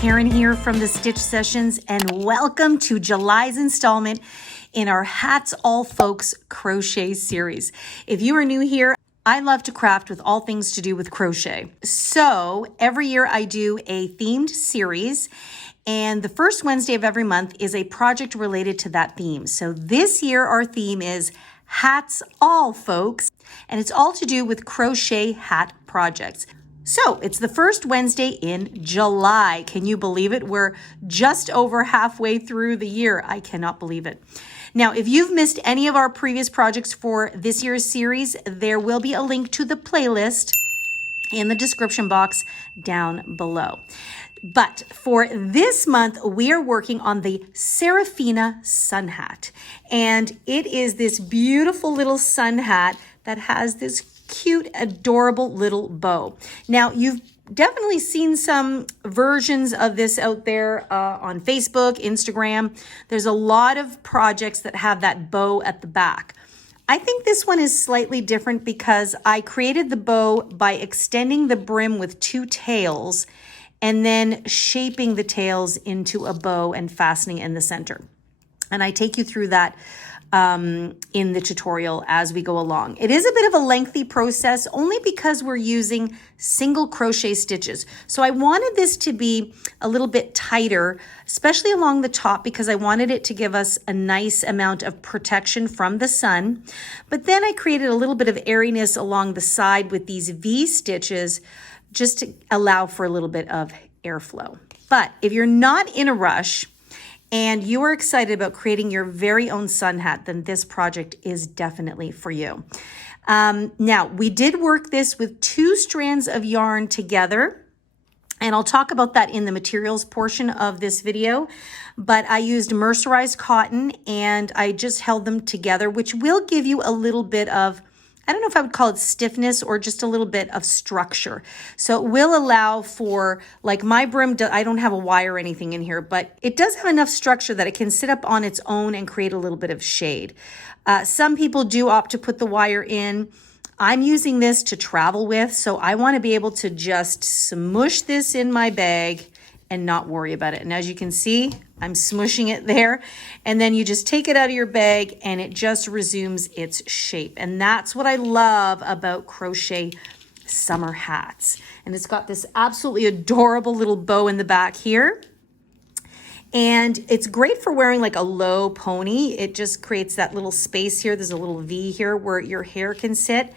Karen here from the Stitch Sessions, and welcome to July's installment in our Hats All Folks crochet series. If you are new here, I love to craft with all things to do with crochet. So every year I do a themed series, and the first Wednesday of every month is a project related to that theme. So this year our theme is Hats All Folks, and it's all to do with crochet hat projects. So it's the first Wednesday in July. Can you believe it? We're just over halfway through the year. I cannot believe it. Now, if you've missed any of our previous projects for this year's series, there will be a link to the playlist in the description box down below. But for this month, we are working on the SARAFINA sun hat. And it is this beautiful little sun hat that has this cute, adorable little bow. Now, you've definitely seen some versions of this out there on Facebook, Instagram. There's a lot of projects that have that bow at the back. I think this one is slightly different because I created the bow by extending the brim with two tails and then shaping the tails into a bow and fastening in the center. And I take you through that in the tutorial as we go along. It is a bit of a lengthy process only because we're using single crochet stitches. So I wanted this to be a little bit tighter, especially along the top, because I wanted it to give us a nice amount of protection from the sun. But then I created a little bit of airiness along the side with these V stitches just to allow for a little bit of airflow. But if you're not in a rush, and you are excited about creating your very own sun hat, then this project is definitely for you. Now, we did work this with 2 strands of yarn together, and I'll talk about that in the materials portion of this video, but I used mercerized cotton and I just held them together, which will give you a little bit of, I don't know if I would call it stiffness or just a little bit of structure. So it will allow for, like my brim, I don't have a wire or anything in here, but it does have enough structure that it can sit up on its own and create a little bit of shade. Some people do opt to put the wire in. I'm using this to travel with, so I want to be able to just smush this in my bag and not worry about it. And as you can see, I'm smushing it there. And then you just take it out of your bag and it just resumes its shape. And that's what I love about crochet summer hats. And it's got this absolutely adorable little bow in the back here. And it's great for wearing like a low pony. It just creates that little space here. There's a little V here where your hair can sit.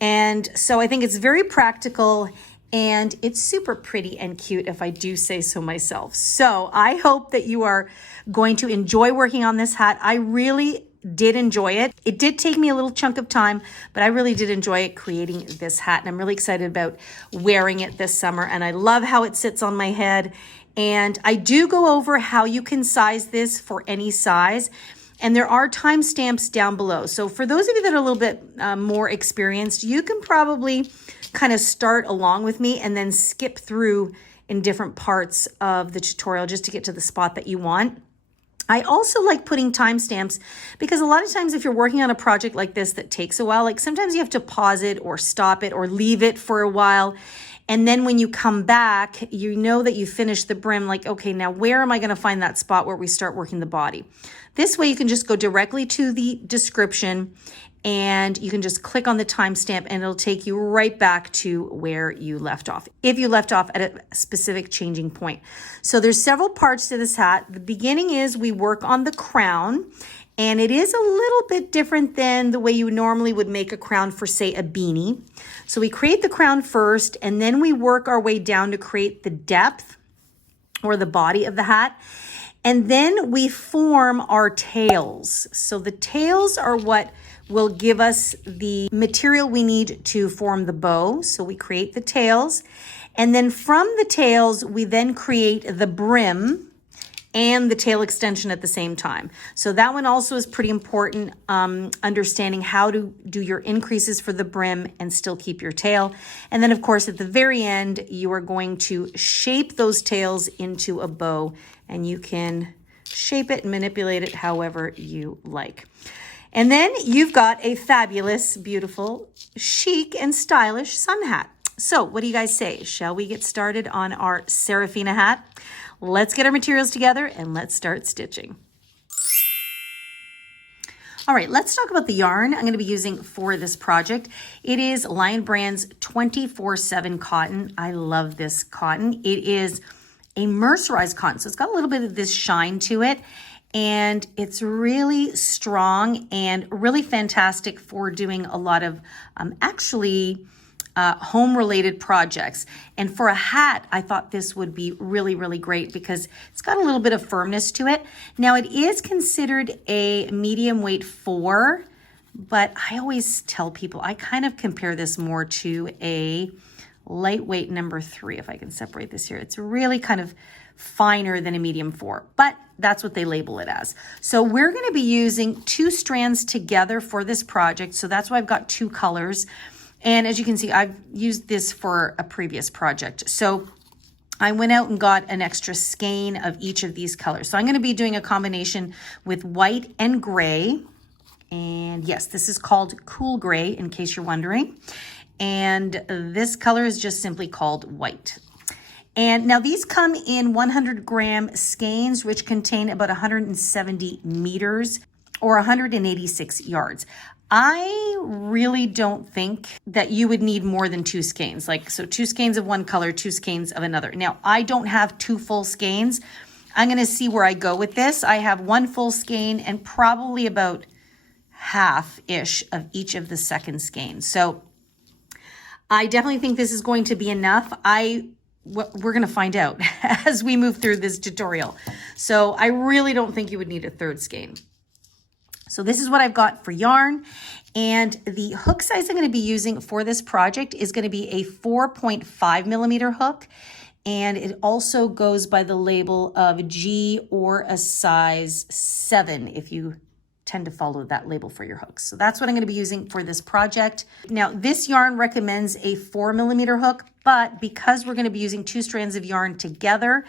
And so I think it's very practical, and it's super pretty and cute, if I do say so myself. So I hope that you are going to enjoy working on this hat. I really did enjoy it. It did take me a little chunk of time, but I really did enjoy it creating this hat. And I'm really excited about wearing it this summer. And I love how it sits on my head. And I do go over how you can size this for any size. And there are timestamps down below. So for those of you that are a little bit more experienced, you can probably kind of start along with me and then skip through in different parts of the tutorial just to get to the spot that you want. I also like putting timestamps because a lot of times if you're working on a project like this that takes a while, like sometimes you have to pause it or stop it or leave it for a while. And then when you come back, you know that you finished the brim, like, okay, now where am I going to find that spot where we start working the body? This way you can just go directly to the description and you can just click on the timestamp and it'll take you right back to where you left off, if you left off at a specific changing point. So there's several parts to this hat. The beginning is we work on the crown, and it is a little bit different than the way you normally would make a crown for, say, a beanie. So we create the crown first, and then we work our way down to create the depth or the body of the hat. And then we form our tails. So the tails are what will give us the material we need to form the bow. So we create the tails. And then from the tails, we then create the brim and the tail extension at the same time. So that one also is pretty important, understanding how to do your increases for the brim and still keep your tail. And then of course, at the very end, you are going to shape those tails into a bow, and you can shape it and manipulate it however you like. And then you've got a fabulous, beautiful, chic and stylish sun hat. So what do you guys say? Shall we get started on our SARAFINA hat? let's get our materials together and let's start stitching. All right, let's talk about the yarn I'm going to be using for this project. It is Lion Brand's 24/7 cotton. I love this cotton. It is a mercerized cotton, so it's got a little bit of this shine to it, and it's really strong and really fantastic for doing a lot of home-related projects. And for a hat, I thought this would be really, really great because it's got a little bit of firmness to it. Now, it is considered a medium weight 4, but I always tell people I kind of compare this more to a lightweight number 3, if I can separate this here. It's really kind of finer than a medium 4, but that's what they label it as. So we're going to be using 2 strands together for this project. So that's why I've got 2 colors. And as you can see, I've used this for a previous project. So I went out and got an extra skein of each of these colors. So I'm going to be doing a combination with white and gray. And yes, this is called cool gray, in case you're wondering. And this color is just simply called white. And now these come in 100-gram skeins, which contain about 170 meters or 186 yards. I really don't think that you would need more than 2 skeins. So 2 skeins of one color, 2 skeins of another. Now, I don't have 2 full skeins. I'm going to see where I go with this. I have 1 full skein and probably about half-ish of each of the second skeins. So I definitely think this is going to be enough. We're going to find out as we move through this tutorial. So I really don't think you would need a 3rd skein. So this is what I've got for yarn, and the hook size I'm going to be using for this project is going to be a 4.5 millimeter hook, and it also goes by the label of G or a size 7 if you tend to follow that label for your hooks. So that's what I'm going to be using for this project. Now, this yarn recommends a 4 millimeter hook, but because we're going to be using 2 strands of yarn together,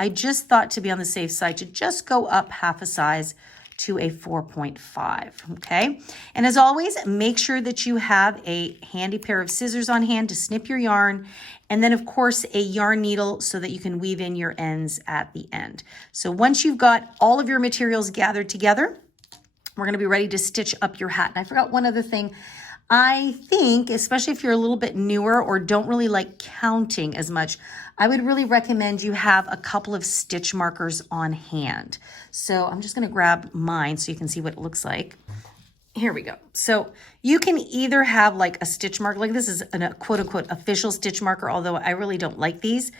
I just thought to be on the safe side to just go up half a size to a 4.5, okay? And as always, make sure that you have a handy pair of scissors on hand to snip your yarn, and then of course a yarn needle so that you can weave in your ends at the end. So once you've got all of your materials gathered together, we're gonna be ready to stitch up your hat. And I forgot one other thing. I think, especially if you're a little bit newer or don't really like counting as much, I would really recommend you have a couple of stitch markers on hand. So I'm just going to grab mine so you can see what it looks like. Here we go. So you can either have like a stitch marker, like this is a quote unquote official stitch marker, although I really don't like these.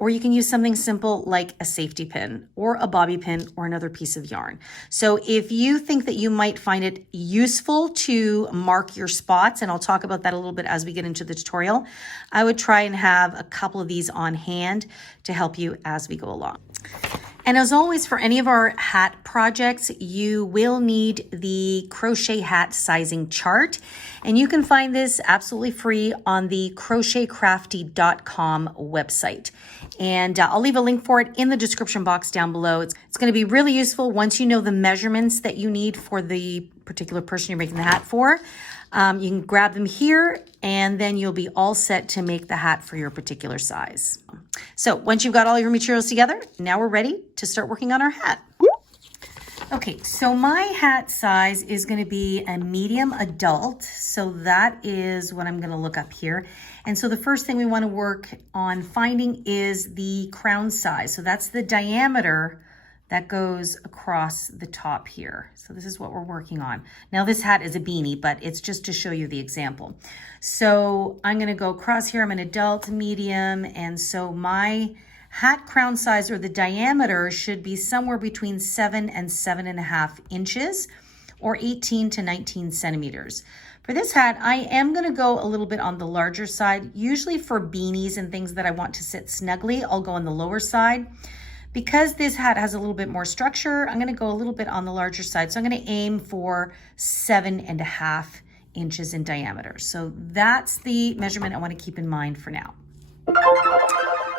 Or you can use something simple like a safety pin or a bobby pin or another piece of yarn. So if you think that you might find it useful to mark your spots, and I'll talk about that a little bit as we get into the tutorial, I would try and have a couple of these on hand to help you as we go along. And as always, for any of our hat projects, you will need the crochet hat sizing chart. And you can find this absolutely free on the crochetcrafty.com website. And I'll leave a link for it in the description box down below. It's going to be really useful once you know the measurements that you need for the particular person you're making the hat for. You can grab them here, and then you'll be all set to make the hat for your particular size. So once you've got all your materials together, now we're ready to start working on our hat. Okay, so my hat size is going to be a medium adult. So that is what I'm going to look up here. And so the first thing we want to work on finding is the crown size. So that's the diameter that goes across the top here. So this is what we're working on. Now this hat is a beanie, but it's just to show you the example. So I'm gonna go across here. I'm an adult, medium, and so my hat crown size, or the diameter, should be somewhere between 7 and 7.5 inches, or 18 to 19 centimeters. For this hat, I am gonna go a little bit on the larger side. Usually for beanies and things that I want to sit snugly, I'll go on the lower side. Because this hat has a little bit more structure, I'm gonna go a little bit on the larger side. So I'm gonna aim for 7.5 inches in diameter. So that's the measurement I wanna keep in mind for now.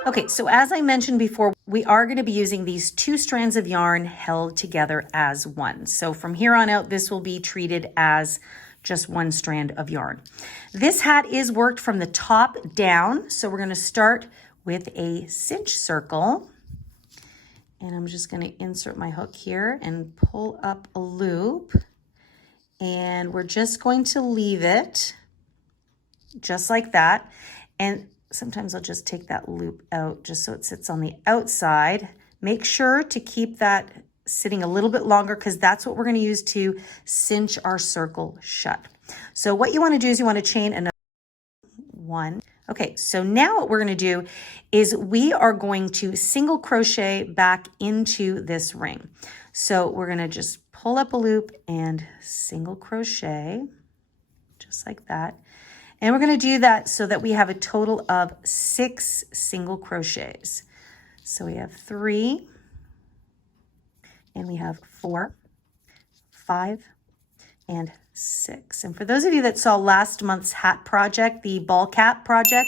Okay, so as I mentioned before, we are gonna be using these 2 strands of yarn held together as one. So from here on out, this will be treated as just 1 strand of yarn. This hat is worked from the top down. So we're gonna start with a cinch circle. And I'm just going to insert my hook here and pull up a loop. And we're just going to leave it just like that. And sometimes I'll just take that loop out just so it sits on the outside. Make sure to keep that sitting a little bit longer because that's what we're going to use to cinch our circle shut. So what you want to do is you want to chain another one. Okay, so now what we're going to do is we are going to single crochet back into this ring. So we're going to just pull up a loop and single crochet just like that. And we're going to do that so that we have a total of 6 single crochets. So we have 3, and we have 4, 5, and 6. And for those of you that saw last month's hat project, the ball cap project,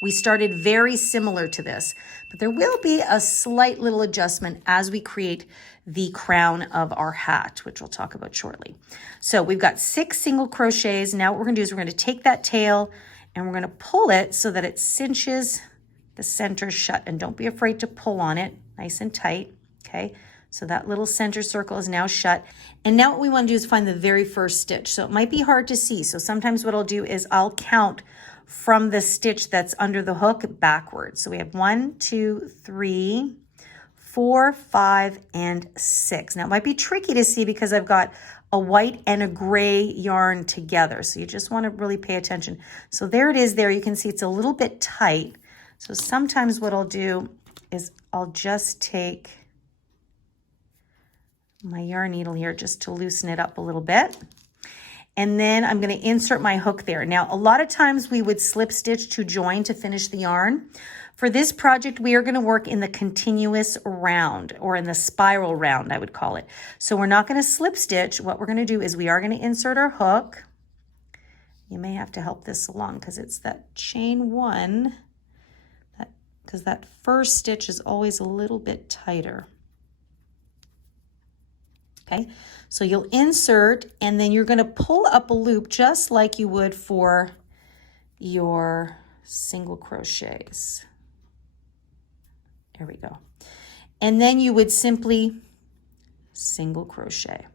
we started very similar to this, but there will be a slight little adjustment as we create the crown of our hat, which we'll talk about shortly. So we've got 6 single crochets. Now what we're going to do is we're going to take that tail and we're going to pull it so that it cinches the center shut. And don't be afraid to pull on it nice and tight, okay? So that little center circle is now shut. And now what we want to do is find the very first stitch. So it might be hard to see. So sometimes what I'll do is I'll count from the stitch that's under the hook backwards. So we have 1, 2, 3, 4, 5, and 6. Now it might be tricky to see because I've got a white and a gray yarn together. So you just want to really pay attention. So there it is there. You can see it's a little bit tight. So sometimes what I'll do is I'll just take my yarn needle here just to loosen it up a little bit. And then I'm going to insert my hook there. Now, a lot of times we would slip stitch to join to finish the yarn. For this project, we are going to work in the continuous round, or in the spiral round, I would call it. So we're not going to slip stitch. What we're going to do is we are going to insert our hook. You may have to help this along because it's that chain 1, because that first stitch is always a little bit tighter. Okay, so you'll insert and then you're going to pull up a loop just like you would for your single crochets. There we go. And then you would simply single crochet.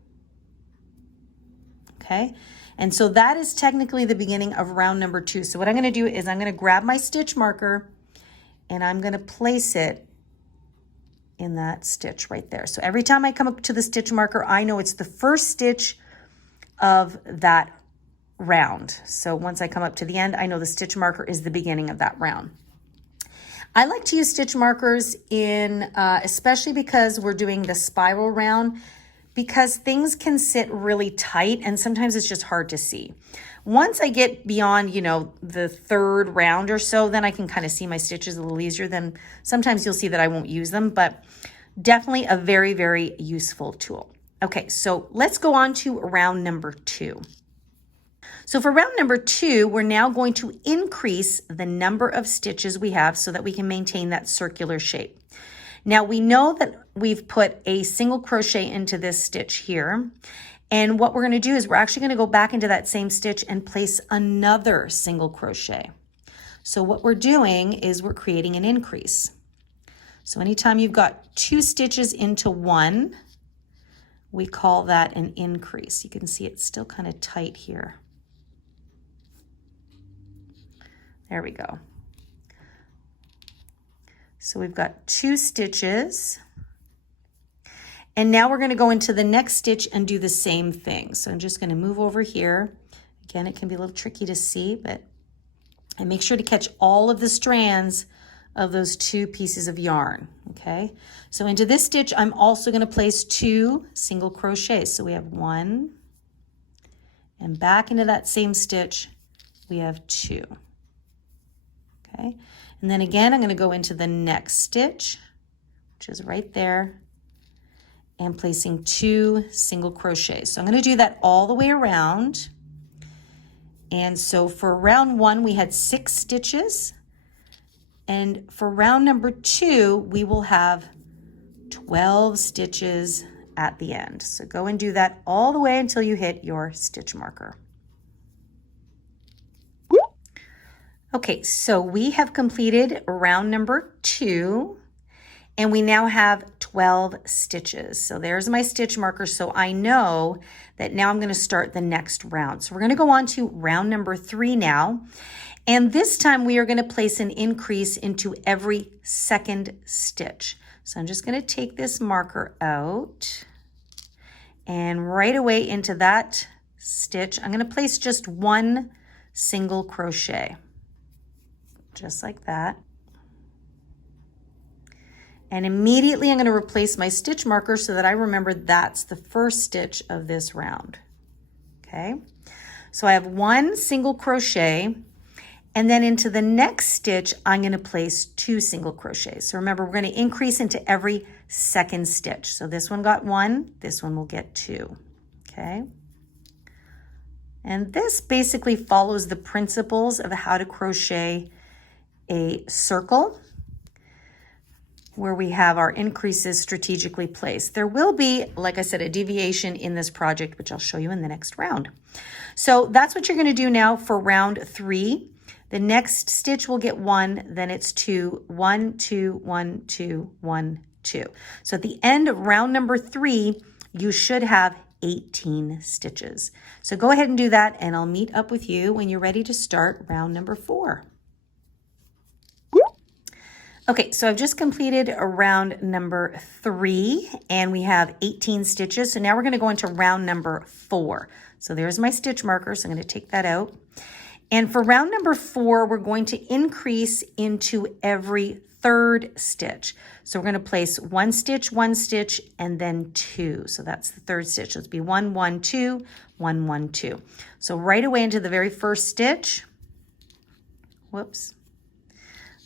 Okay, and so that is technically the beginning of round number 2. So what I'm going to do is I'm going to grab my stitch marker and I'm going to place it in that stitch right there. So every time I come up to the stitch marker, I know it's the first stitch of that round. So once I come up to the end, I know the stitch marker is the beginning of that round. I like to use stitch markers in, especially because we're doing the spiral round, because things can sit really tight and sometimes it's just hard to see. Once I get beyond, you know, the 3rd round or so, then I can kind of see my stitches a little easier. Then sometimes you'll see that I won't use them, but definitely a very, very useful tool. Okay, so let's go on to round number 2. So for round number 2, we're now going to increase the number of stitches we have so that we can maintain that circular shape. Now we know that we've put a single crochet into this stitch here. And what we're going to do is we're actually going to go back into that same stitch and place another single crochet. So what we're doing is we're creating an increase. So anytime you've got 2 stitches into one, we call that an increase. You can see it's still kind of tight here. There we go. So we've got 2 stitches. And now we're going to go into the next stitch and do the same thing. So I'm just going to move over here. Again, it can be a little tricky to see, but and make sure to catch all of the strands of those 2 pieces of yarn, okay? So into this stitch, I'm also going to place 2 single crochets. So we have 1, and back into that same stitch, we have 2, okay? And then again, I'm going to go into the next stitch, which is right there, and placing 2 single crochets. So I'm going to do that all the way around. And so for round 1, we had 6 stitches. And for round number 2, we will have 12 stitches at the end. So go and do that all the way until you hit your stitch marker. Okay, so we have completed round number 2. And we now have 12 stitches. So there's my stitch marker. So I know that now I'm going to start the next round. So we're going to go on to round number 3 now. And this time we are going to place an increase into every second stitch. So I'm just going to take this marker out, and right away into that stitch, I'm going to place just 1 single crochet, just like that. And immediately I'm going to replace my stitch marker so that I remember that's the first stitch of this round. Okay, so I have 1 single crochet, and then into the next stitch, I'm going to place 2 single crochets. So remember, we're going to increase into every second stitch. So this one got 1, this one will get 2. Okay. And this basically follows the principles of how to crochet a circle, where we have our increases strategically placed. There will be, like I said, a deviation in this project, which I'll show you in the next round. So that's what you're going to do now for round 3. The next stitch will get 1, then it's 2, 1, 2, 1, 2, 1, 2. So at the end of round number 3, you should have 18 stitches. So go ahead and do that, and I'll meet up with you when you're ready to start round number 4. Okay, so I've just completed round number 3, and we have 18 stitches. So now we're going to go into round number 4. So there's my stitch marker, so I'm going to take that out. And for round number 4, we're going to increase into every third stitch. So we're going to place 1 stitch, 1 stitch, and then 2. So that's the third stitch. So it's be 1, 1, 2, 1, 1, 2. So right away into the very first stitch, whoops,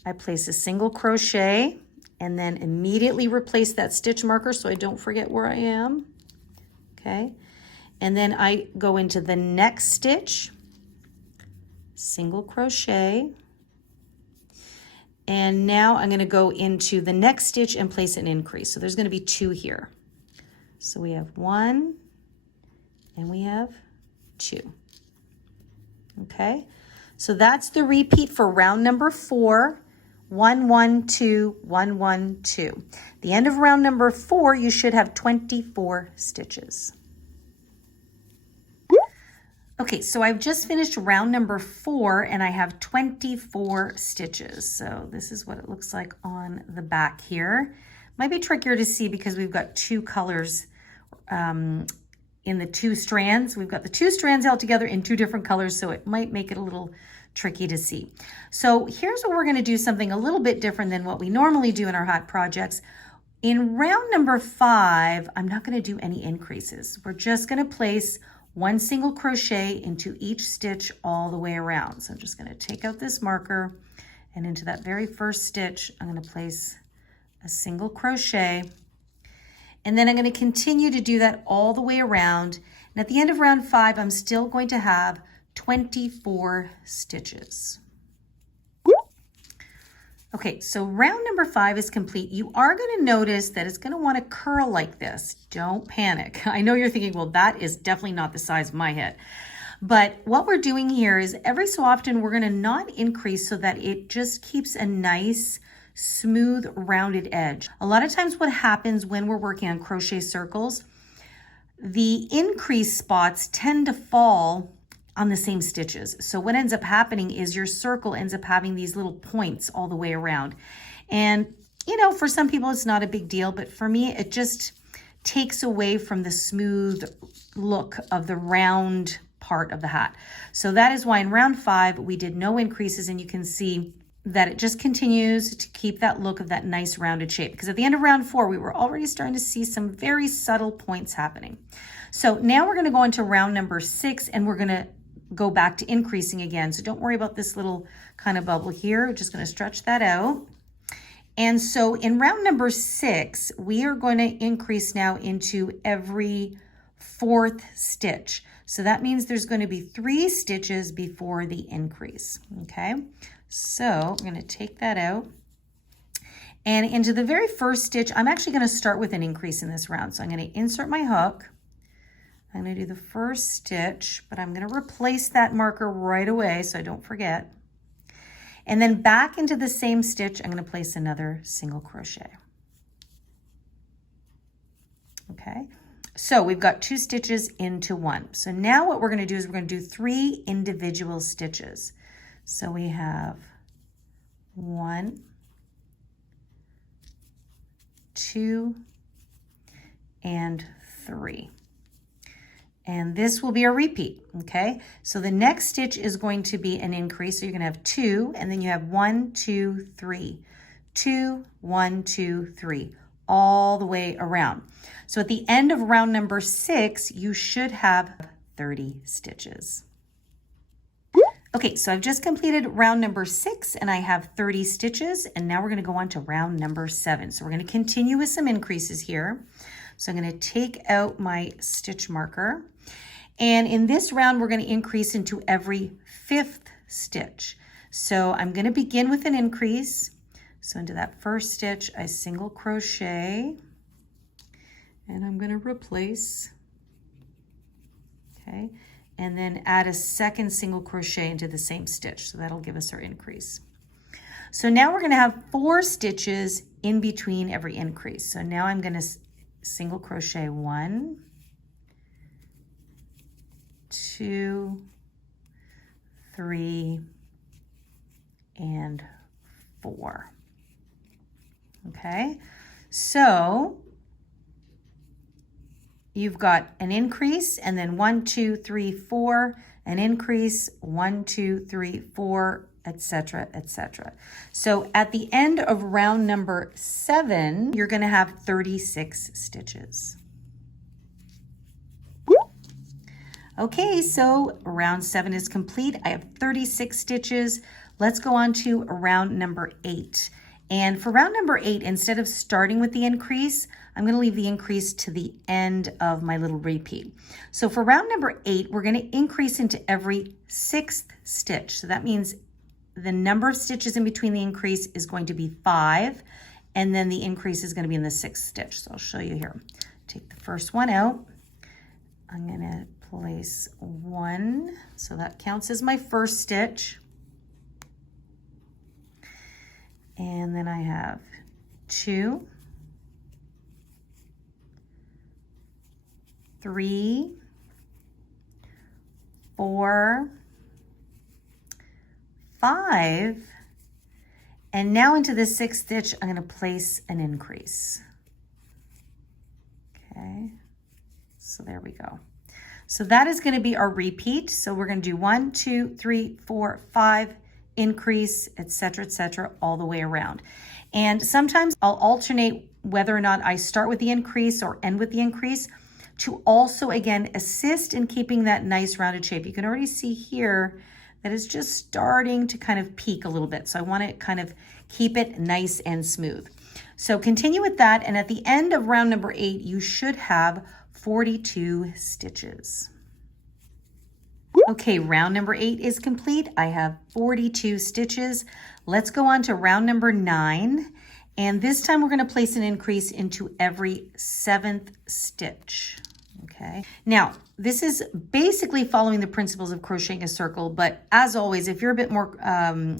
I place a single crochet and then immediately replace that stitch marker so I don't forget where I am. Okay. And then I go into the next stitch, single crochet, and now I'm going to go into the next stitch and place an increase. So there's going to be 2 here. So we have 1 and we have 2. Okay, so that's the repeat for round number 4. 1, 1, 2, 1, 1, 2. The end of round number 4, you should have 24 stitches. Okay, so I've just finished round number 4 and I have 24 stitches. So this is what it looks like on the back here. Might be trickier to see because we've got 2 colors in the 2 strands. We've got the 2 strands held together in 2 different colors, so it might make it a little tricky to see. So here's what we're going to do, something a little bit different than what we normally do in our hat projects. In round number 5, I'm not going to do any increases. We're just going to place 1 single crochet into each stitch all the way around. So I'm just going to take out this marker, and into that very first stitch, I'm going to place a single crochet. And then I'm going to continue to do that all the way around. And at the end of round 5, I'm still going to have 24 stitches. Okay, so round number 5 is complete. You are going to notice that it's going to want to curl like this. Don't panic. I know you're thinking, well, that is definitely not the size of my head. But what we're doing here is every so often we're going to not increase so that it just keeps a nice, smooth, rounded edge. A lot of times what happens when we're working on crochet circles, the increase spots tend to fall on the same stitches. So what ends up happening is your circle ends up having these little points all the way around. And, you know, for some people it's not a big deal, but for me, it just takes away from the smooth look of the round part of the hat. So that is why in round 5, we did no increases, and you can see that it just continues to keep that look of that nice rounded shape. Because at the end of round 4, we were already starting to see some very subtle points happening. So now we're going to go into round number 6, and we're going to go back to increasing again. So don't worry about this little kind of bubble here. We're just going to stretch that out. And so in round number 6, we are going to increase now into every 4th stitch. So that means there's going to be 3 stitches before the increase. Okay, so I'm going to take that out. And into the very first stitch, I'm actually going to start with an increase in this round. So I'm going to insert my hook. I'm going to do the first stitch, but I'm going to replace that marker right away so I don't forget. And then back into the same stitch, I'm going to place another single crochet. Okay, so we've got 2 stitches into 1. So now what we're going to do is we're going to do 3 individual stitches. So we have 1, 2, and 3. And this will be a repeat, okay? So the next stitch is going to be an increase. So you're going to have 2, and then you have 1, 2, 3. 2, 1, 2, 3, all the way around. So at the end of round number 6, you should have 30 stitches. Okay, so I've just completed round number 6 and I have 30 stitches, and now we're going to go on to round number 7. So we're going to continue with some increases here. So I'm going to take out my stitch marker, and in this round we're going to increase into every 5th stitch. So I'm going to begin with an increase. So into that first stitch I single crochet, and I'm going to replace, okay, and then add a second single crochet into the same stitch. So that'll give us our increase. So now we're going to have 4 stitches in between every increase. So now I'm going to single crochet 1, 2, 3, and 4. Okay, so you've got an increase, and then 1, 2, 3, 4, an increase, 1, 2, 3, 4, etc., etc. So at the end of round number 7, you're going to have 36 stitches. Okay, so round 7 is complete. I have 36 stitches. Let's go on to round number 8. And for round number 8, instead of starting with the increase, I'm going to leave the increase to the end of my little repeat. So for round number 8, we're going to increase into every 6th stitch. So that means the number of stitches in between the increase is going to be 5, and then the increase is going to be in the 6th stitch. So I'll show you here. Take the first one out. I'm going to place 1, so that counts as my first stitch. And then I have 2, 3, 4, 5, and now into the 6th stitch, I'm going to place an increase. Okay, so there we go. So that is going to be our repeat. So we're going to do 1, 2, 3, 4, 5, increase, etc., all the way around. And sometimes I'll alternate whether or not I start with the increase or end with the increase to also, again, assist in keeping that nice rounded shape. You can already see here that it's just starting to kind of peak a little bit. So I want to kind of keep it nice and smooth. So continue with that, and at the end of round number 8, you should have 42 stitches. Okay, round number 8 is complete. I have 42 stitches. Let's go on to round number 9. And this time we're going to place an increase into every 7th stitch. Okay. Now, this is basically following the principles of crocheting a circle, but as always, if you're a bit more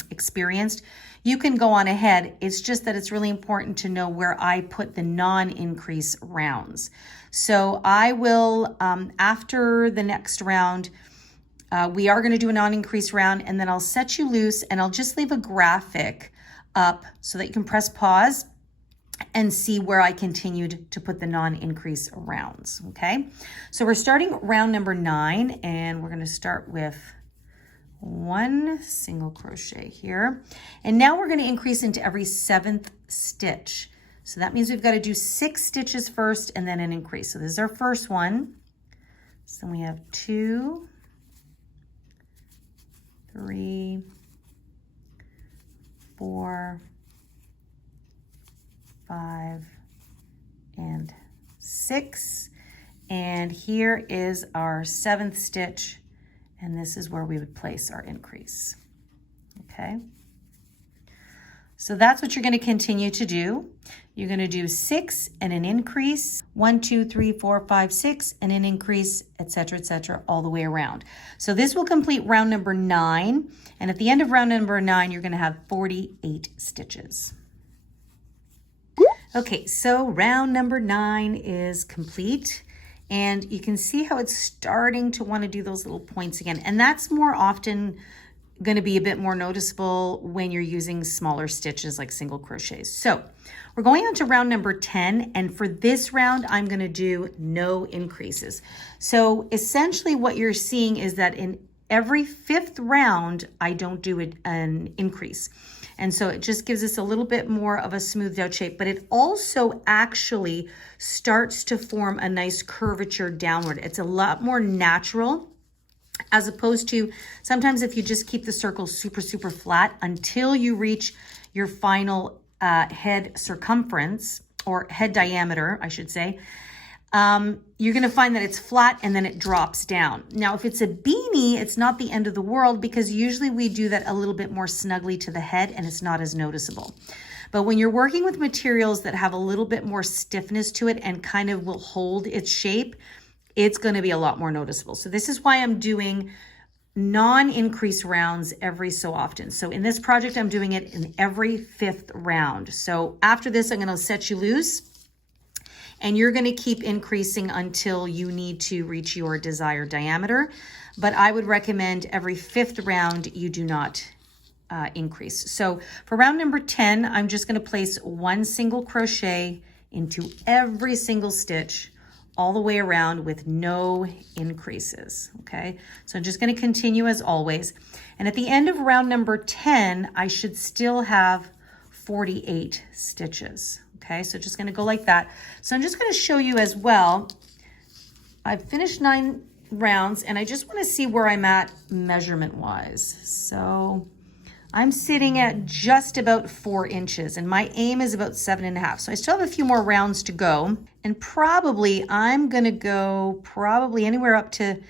experienced, you can go on ahead. It's just that it's really important to know where I put the non-increase rounds. So I will, after the next round, we are going to do a non-increase round, and then I'll set you loose and I'll just leave a graphic up so that you can press pause and see where I continued to put the non-increase rounds, okay? So we're starting round number 9, and we're going to start with 1 single crochet here. And now we're going to increase into every 7th stitch. So that means we've got to do 6 stitches first and then an increase. So this is our first one. So then we have 2, 3, 4, 5, and 6. And here is our 7th stitch, and this is where we would place our increase. Okay. So that's what you're going to continue to do. You're going to do 6 and an increase, 1, 2, 3, 4, 5, 6, and an increase, etc., all the way around. So this will complete round number 9. And at the end of round number 9, you're going to have 48 stitches. Okay, so round number 9 is complete. And you can see how it's starting to want to do those little points again. And that's more often going to be a bit more noticeable when you're using smaller stitches like single crochets. So we're going on to round number 10. And for this round, I'm going to do no increases. So essentially what you're seeing is that in every 5th round, I don't do an increase. And so it just gives us a little bit more of a smoothed out shape, but it also actually starts to form a nice curvature downward. It's a lot more natural as opposed to sometimes if you just keep the circle super, super flat until you reach your final head circumference or head diameter, I should say, you're going to find that it's flat and then it drops down. Now, if it's a beanie, it's not the end of the world because usually we do that a little bit more snugly to the head and it's not as noticeable. But when you're working with materials that have a little bit more stiffness to it and kind of will hold its shape, it's going to be a lot more noticeable. So this is why I'm doing non-increase rounds every so often. So in this project, I'm doing it in every 5th round. So after this, I'm going to set you loose. And you're going to keep increasing until you need to reach your desired diameter. But I would recommend every 5th round, you do not increase. So for round number 10, I'm just going to place 1 single crochet into every single stitch all the way around with no increases. Okay, so I'm just going to continue as always. And at the end of round number 10, I should still have 48 stitches. Okay, so just going to go like that. So I'm just going to show you as well. I've finished 9 rounds and I just want to see where I'm at measurement wise. So I'm sitting at just about 4 inches and my aim is about 7.5. So I still have a few more rounds to go and probably I'm going to go anywhere up to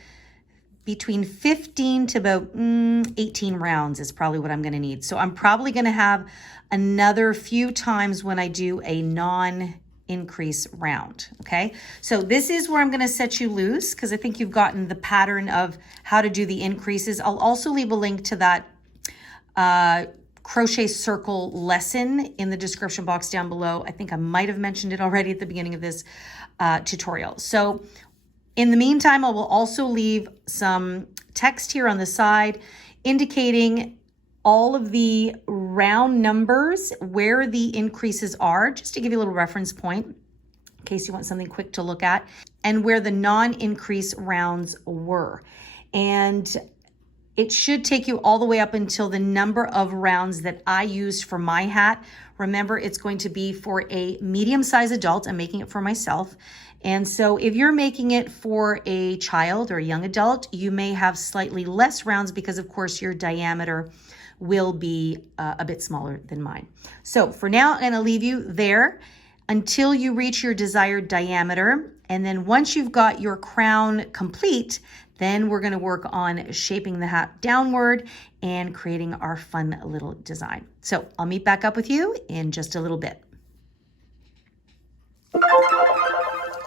between 15 to about 18 rounds is probably what I'm going to need. So I'm probably going to have another few times when I do a non-increase round, okay? So this is where I'm going to set you loose because I think you've gotten the pattern of how to do the increases. I'll also leave a link to that crochet circle lesson in the description box down below. I think I might have mentioned it already at the beginning of this tutorial. So in the meantime, I will also leave some text here on the side indicating all of the round numbers where the increases are, just to give you a little reference point in case you want something quick to look at, and where the non-increase rounds were. And it should take you all the way up until the number of rounds that I used for my hat. Remember, it's going to be for a medium-sized adult. I'm making it for myself. And so if you're making it for a child or a young adult, you may have slightly less rounds because, of course, your diameter will be a bit smaller than mine. So for now, I'm going to leave you there until you reach your desired diameter. And then once you've got your crown complete, then we're going to work on shaping the hat downward and creating our fun little design. So I'll meet back up with you in just a little bit.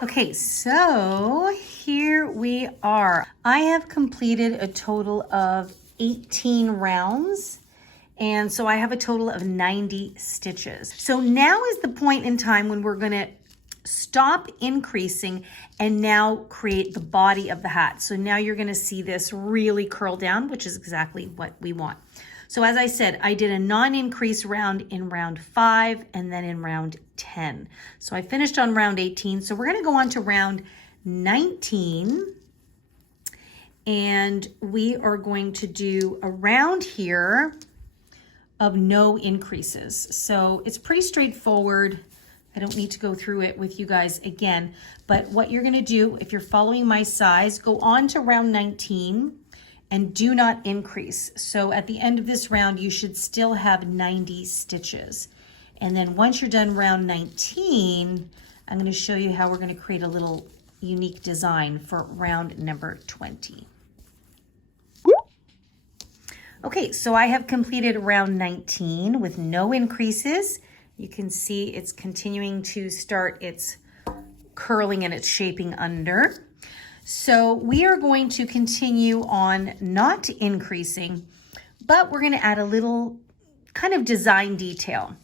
Okay, so here we are. I have completed a total of 18 rounds. And so I have a total of 90 stitches. So now is the point in time when we're going to stop increasing and now create the body of the hat. So now you're going to see this really curl down, which is exactly what we want. So as I said, I did a non-increase round in round 5 and then in round 10. So I finished on round 18. So we're going to go on to round 19. And we are going to do a round here of no increases. So it's pretty straightforward. I don't need to go through it with you guys again, but what you're gonna do, if you're following my size, go on to round 19 and do not increase. So at the end of this round, you should still have 90 stitches. And then once you're done round 19, I'm gonna show you how we're gonna create a little unique design for round number 20. Okay, so I have completed round 19 with no increases. You can see it's continuing to start its curling and it's shaping under. So we are going to continue on not increasing, but we're going to add a little kind of design detail.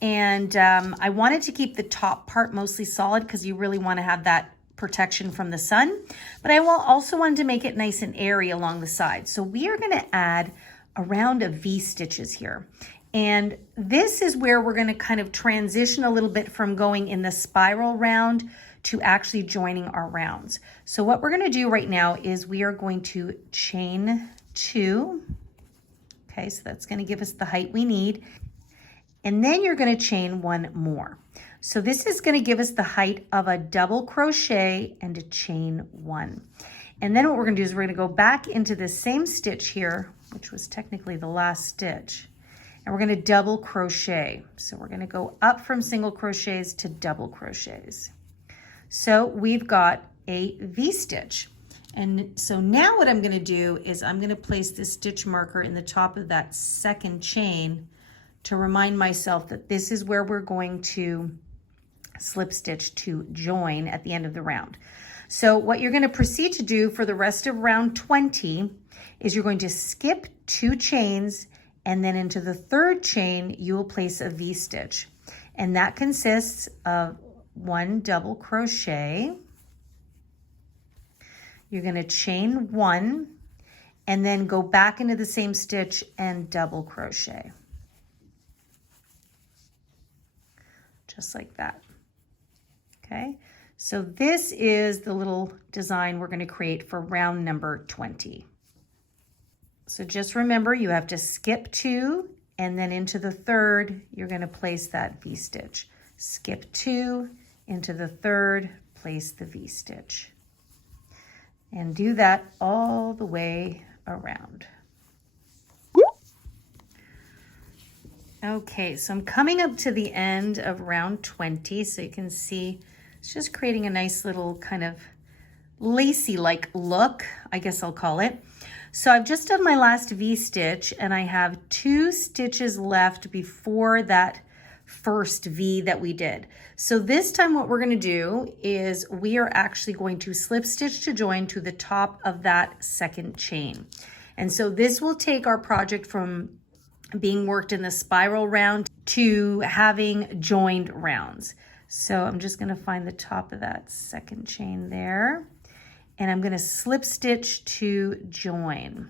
And I wanted to keep the top part mostly solid because you really want to have that protection from the sun. But I also wanted to make it nice and airy along the side. So we are going to add a round of V-stitches here. And this is where we're going to kind of transition a little bit from going in the spiral round to actually joining our rounds. So what we're going to do right now is we are going to chain 2. Okay, so that's going to give us the height we need. And then you're going to chain 1 more. So this is going to give us the height of a double crochet and a chain 1. And then what we're going to do is we're going to go back into the same stitch here, which was technically the last stitch. And we're going to double crochet. So we're going to go up from single crochets to double crochets. So we've got a V-stitch. And so now what I'm going to do is I'm going to place this stitch marker in the top of that second chain to remind myself that this is where we're going to slip stitch to join at the end of the round. So what you're going to proceed to do for the rest of round 20 is you're going to skip 2 chains, and then into the 3rd chain you will place a V-stitch, and that consists of 1 double crochet. You're going to chain 1 and then go back into the same stitch and double crochet. Just like that. Okay, so this is the little design we're going to create for round number 20. So just remember, you have to skip 2, and then into the 3rd, you're going to place that V-stitch. Skip 2, into the 3rd, place the V-stitch. And do that all the way around. Okay, so I'm coming up to the end of round 20, so you can see it's just creating a nice little kind of lacy-like look, I guess I'll call it. So I've just done my last V-stitch, and I have 2 stitches left before that first V that we did. So this time what we're going to do is we are actually going to slip stitch to join to the top of that second chain. And so this will take our project from being worked in the spiral round to having joined rounds. So I'm just going to find the top of that second chain there, and I'm going to slip stitch to join.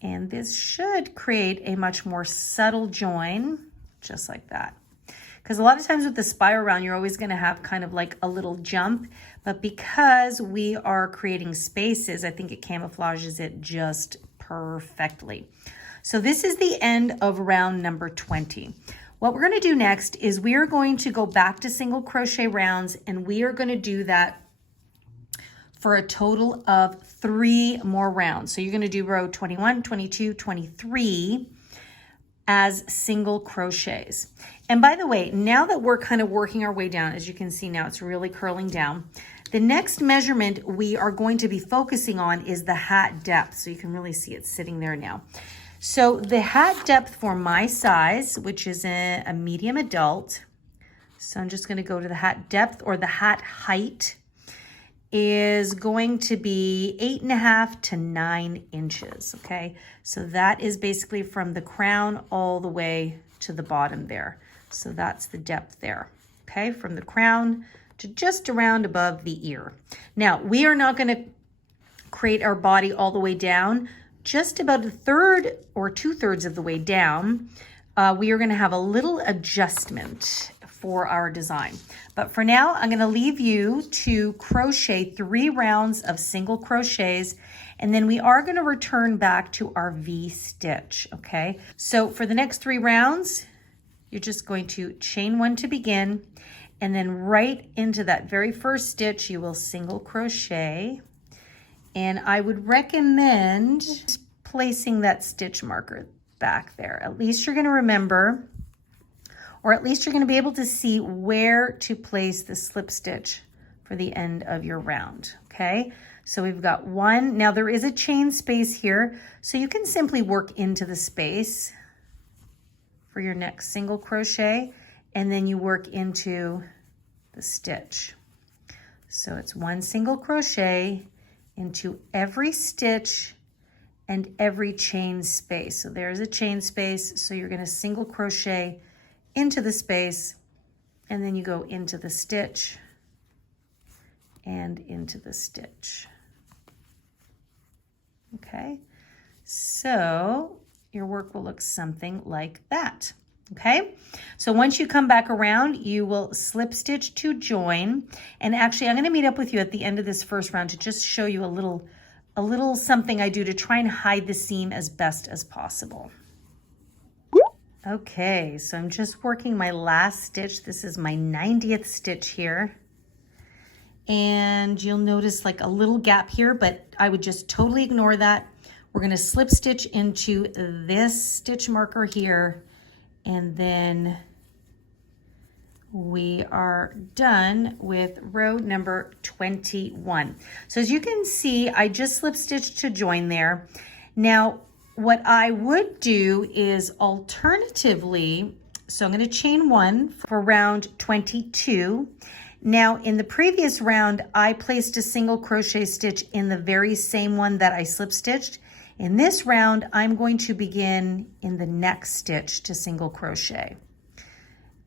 And this should create a much more subtle join, just like that. Because a lot of times with the spiral round, you're always going to have kind of like a little jump, but because we are creating spaces, I think it camouflages it just perfectly. So this is the end of round number 20. What we're going to do next is we are going to go back to single crochet rounds, and we are going to do that for a total of 3 more rounds. So you're going to do row 21, 22, 23 as single crochets. And by the way, now that we're kind of working our way down, as you can see now, it's really curling down. The next measurement we are going to be focusing on is the hat depth. So you can really see it sitting there now. So the hat depth for my size, which is a medium adult, so I'm just going to go to the hat depth, or the hat height, is going to be 8.5 to 9 inches. Okay, so that is basically from the crown all the way to the bottom there. So that's the depth there. Okay, from the crown to just around above the ear. Now we are not going to create our body all the way down. Just about 1/3 or 2/3 of the way down, we are going to have a little adjustment for our design. But for now, I'm going to leave you to crochet 3 rounds of single crochets, and then we are going to return back to our V-stitch, okay? So for the next 3 rounds, you're just going to chain 1 to begin, and then right into that very first stitch, you will single crochet. And I would recommend placing that stitch marker back there. At least you're going to remember, or at least you're going to be able to see where to place the slip stitch for the end of your round. Okay, so we've got 1. Now there is a chain space here, so you can simply work into the space for your next single crochet, and then you work into the stitch. So it's 1 single crochet into every stitch and every chain space. So there's a chain space, so you're going to single crochet into the space, and then you go into the stitch and into the stitch. Okay, so your work will look something like that. Okay, so once you come back around, you will slip stitch to join. And actually, I'm going to meet up with you at the end of this first round to just show you a little something I do to try and hide the seam as best as possible. Okay, so I'm just working my last stitch. This is my 90th stitch here. And you'll notice like a little gap here, but I would just totally ignore that. We're going to slip stitch into this stitch marker here, and then we are done with row number 21. So as you can see, I just slip stitched to join there. Now, what I would do is alternatively, so I'm going to chain 1 for round 22. Now, in the previous round, I placed a single crochet stitch in the very same one that I slip stitched. In this round, I'm going to begin in the next stitch to single crochet.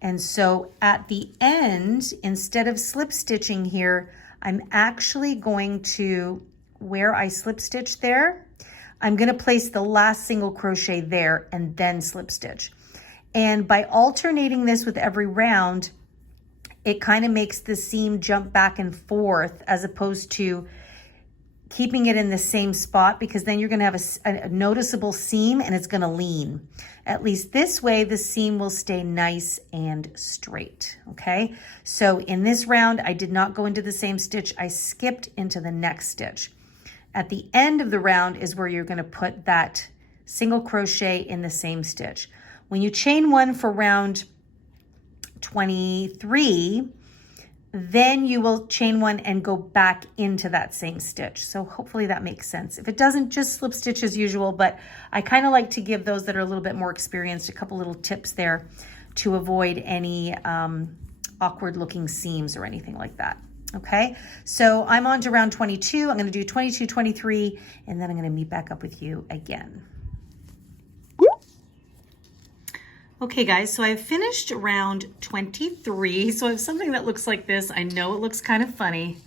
And so at the end, instead of slip stitching here, I'm actually going to, where I slip stitch there, I'm going to place the last single crochet there and then slip stitch. And by alternating this with every round, it kind of makes the seam jump back and forth as opposed to keeping it in the same spot, because then you're going to have a noticeable seam and it's going to lean. At least this way, the seam will stay nice and straight. Okay, so in this round, I did not go into the same stitch. I skipped into the next stitch. At the end of the round is where you're going to put that single crochet in the same stitch. When you chain 1 for round 23, then you will chain 1 and go back into that same stitch. So hopefully that makes sense. If it doesn't, just slip stitch as usual, but I kind of like to give those that are a little bit more experienced a couple little tips there to avoid any awkward looking seams or anything like that. Okay, so I'm on to round 22. I'm going to do 22, 23, and then I'm going to meet back up with you again. Okay guys, so I've finished round 23. So I have something that looks like this. I know it looks kind of funny,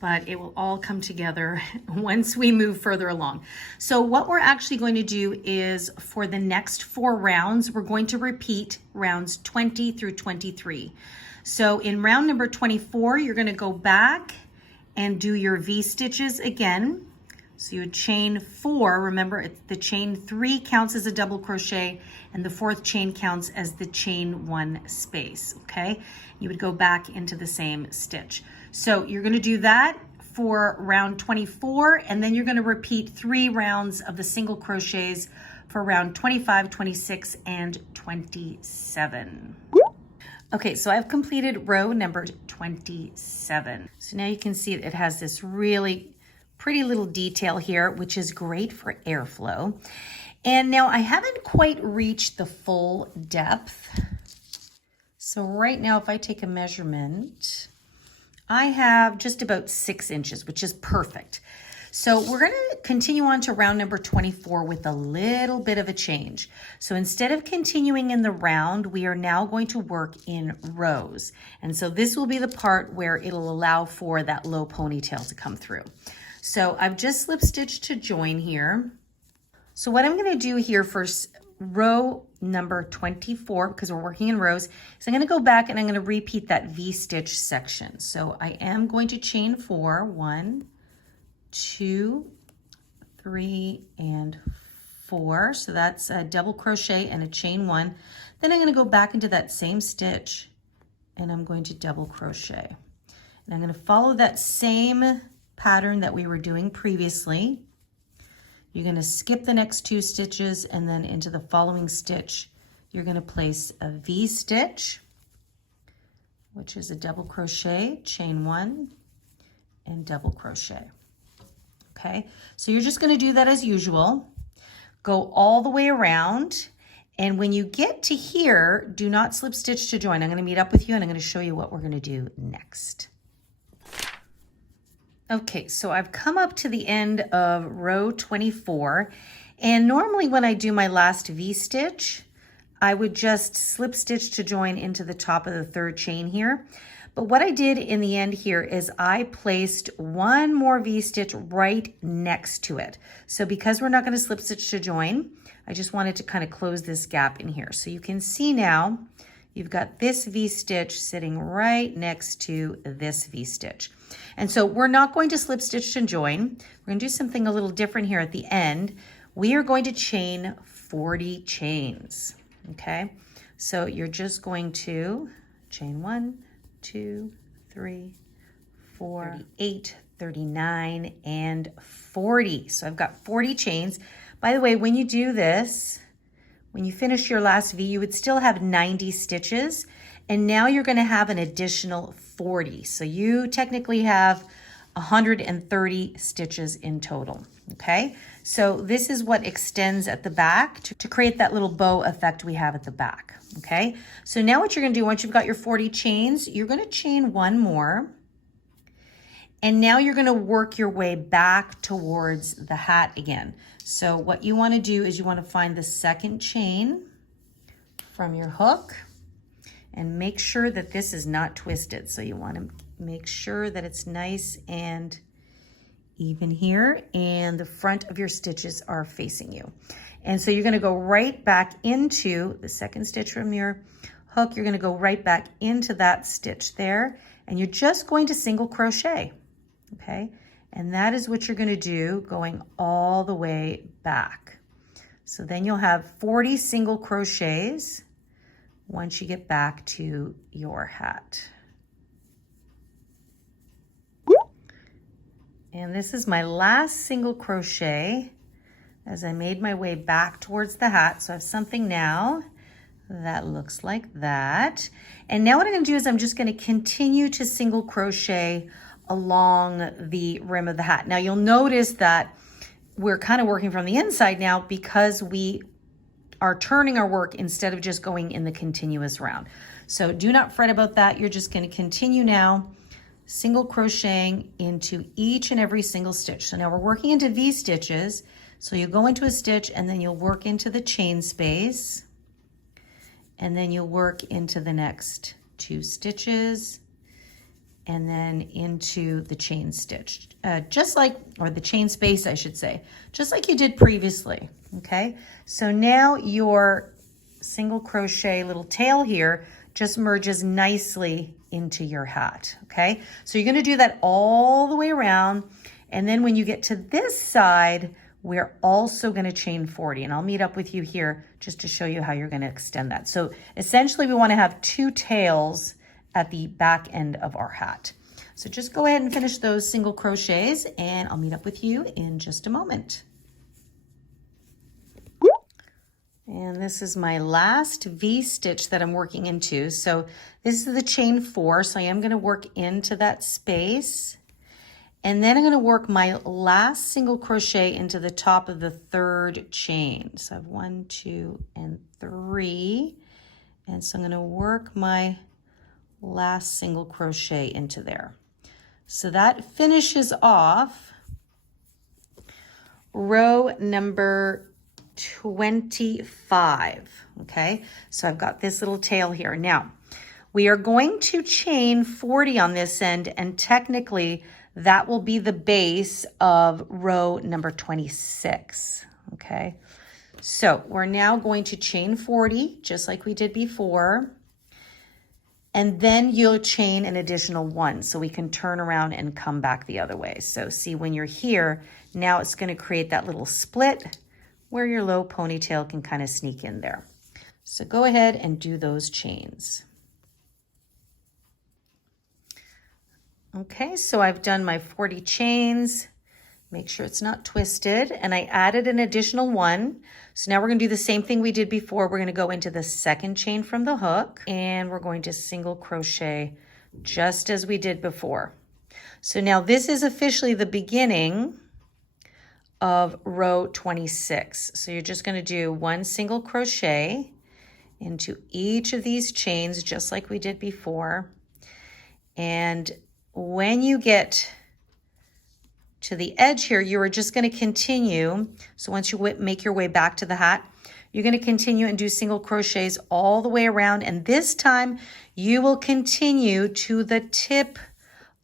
but it will all come together once we move further along. So what we're actually going to do is for the next 4 rounds, we're going to repeat rounds 20 through 23. So in round number 24, you're going to go back and do your V stitches again. So you would chain 4. Remember, the chain 3 counts as a double crochet, and the 4th chain counts as the chain 1 space, okay? You would go back into the same stitch. So you're going to do that for round 24, and then you're going to repeat 3 rounds of the single crochets for round 25, 26, and 27. Okay, so I've completed row number 27. So now you can see it has this really pretty little detail here, which is great for airflow. And now I haven't quite reached the full depth. So right now, if I take a measurement, I have just about 6 inches, which is perfect. So we're going to continue on to round number 24 with a little bit of a change. So instead of continuing in the round, we are now going to work in rows. And so this will be the part where it'll allow for that low ponytail to come through. So I've just slip stitched to join here. So what I'm going to do here for row number 24, because we're working in rows, is I'm going to go back and I'm going to repeat that V stitch section. So I am going to chain 4, 1, 2, 3, and 4. So that's a double crochet and a chain 1. Then I'm going to go back into that same stitch and I'm going to double crochet. And I'm going to follow that same pattern that we were doing previously. You're going to skip the next 2 stitches, and then into the following stitch, you're going to place a V stitch, which is a double crochet, chain 1, and double crochet. Okay, so you're just going to do that as usual. Go all the way around, and when you get to here, do not slip stitch to join. I'm going to meet up with you, and I'm going to show you what we're going to do next. Okay, so I've come up to the end of row 24, and normally when I do my last V stitch, I would just slip stitch to join into the top of the third chain here. But what I did in the end here is I placed one more V-stitch right next to it. So because we're not going to slip stitch to join, I just wanted to kind of close this gap in here. So you can see now you've got this V-stitch sitting right next to this V-stitch. And so we're not going to slip stitch to join. We're going to do something a little different here at the end. We are going to chain 40 chains, okay? So you're just going to chain 1, 2, 3, 4, 38, 39, and 40. So I've got 40 chains. By the way, when you do this, when you finish your last V, you would still have 90 stitches, and now you're going to have an additional 40. So you technically have 130 stitches in total, okay? So this is what extends at the back to create that little bow effect we have at the back, okay? So now what you're going to do, once you've got your 40 chains, you're going to chain one more, and now you're going to work your way back towards the hat again. So what you want to do is you want to find the second chain from your hook and make sure that this is not twisted. So you want to make sure that it's nice and even here, and the front of your stitches are facing you. And so you're going to go right back into the second stitch from your hook. You're going to go right back into that stitch there, and you're just going to single crochet, okay? And that is what you're going to do going all the way back. So then you'll have 40 single crochets once you get back to your hat. And this is my last single crochet as I made my way back towards the hat. So I have something now that looks like that. And now what I'm going to do is I'm just going to continue to single crochet along the rim of the hat. Now you'll notice that we're kind of working from the inside now because we are turning our work instead of just going in the continuous round. So do not fret about that. You're just going to continue now single crocheting into each and every single stitch. So now we're working into V stitches. So you'll go into a stitch and then you'll work into the chain space, and then you'll work into the next 2 stitches, and then into the chain stitch, or the chain space, I should say, just like you did previously, okay? So now your single crochet little tail here just merges nicely into your hat, okay? So you're gonna do that all the way around, and then when you get to this side, we're also gonna chain 40, and I'll meet up with you here just to show you how you're gonna extend that. So essentially we wanna have 2 tails at the back end of our hat. So just go ahead and finish those single crochets, and I'll meet up with you in just a moment. And this is my last V stitch that I'm working into. So this is the chain 4, so I am going to work into that space. And then I'm going to work my last single crochet into the top of the 3rd chain. So I have 1, 2, and 3. And so I'm going to work my last single crochet into there. So that finishes off row number 25, okay? So I've got this little tail here. Now, we are going to chain 40 on this end, and technically that will be the base of row number 26, okay? So we're now going to chain 40, just like we did before, and then you'll chain an additional 1, so we can turn around and come back the other way. So see, when you're here, now it's going to create that little split where your low ponytail can kind of sneak in there. So go ahead and do those chains. Okay, so I've done my 40 chains. Make sure it's not twisted, and I added an additional 1. So now we're going to do the same thing we did before. We're going to go into the 2nd chain from the hook, and we're going to single crochet just as we did before. So now this is officially the beginning of row 26. So you're just going to do 1 single crochet into each of these chains just like we did before. And when you get to the edge here, you are just going to continue. So once you make your way back to the hat, You're going to continue and do single crochets all the way around, and this time you will continue to the tip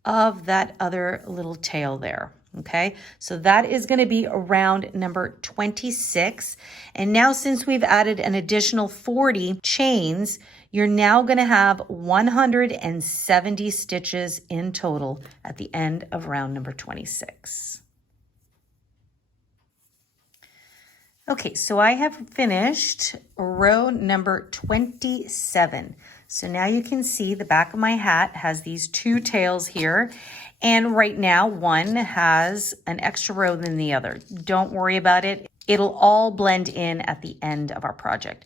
of that other little tail there. Okay, so that is going to be around number 26. And now since we've added an additional 40 chains, you're now going to have 170 stitches in total at the end of round number 26. Okay, so I have finished row number 27. So now you can see the back of my hat has these two tails here. And right now, one has an extra row than the other. Don't worry about it. It'll all blend in at the end of our project.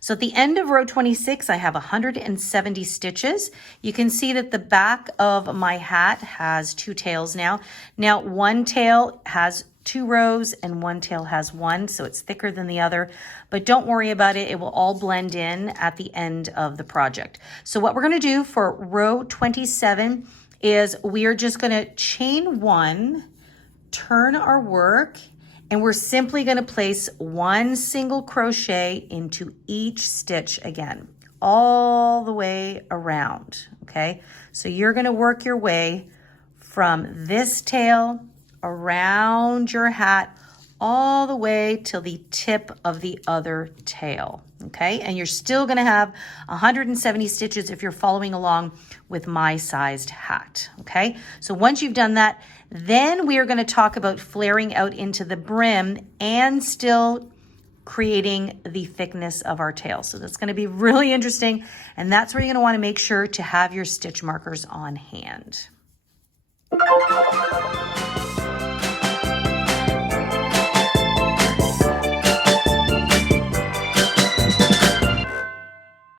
So at the end of row 26, I have 170 stitches. You can see that the back of my hat has two tails now. Now, one tail has 2 rows and one tail has 1, so it's thicker than the other, but don't worry about it. It will all blend in at the end of the project. So what we're going to do for row 27 is we are just going to chain 1, turn our work, and we're simply going to place 1 single crochet into each stitch again, all the way around. Okay, so you're going to work your way from this tail around your hat all the way till the tip of the other tail. Okay, and you're still going to have 170 stitches if you're following along with my sized hat. Okay, so once you've done that, then we are going to talk about flaring out into the brim and still creating the thickness of our tail. So that's going to be really interesting, and that's where you're going to want to make sure to have your stitch markers on hand.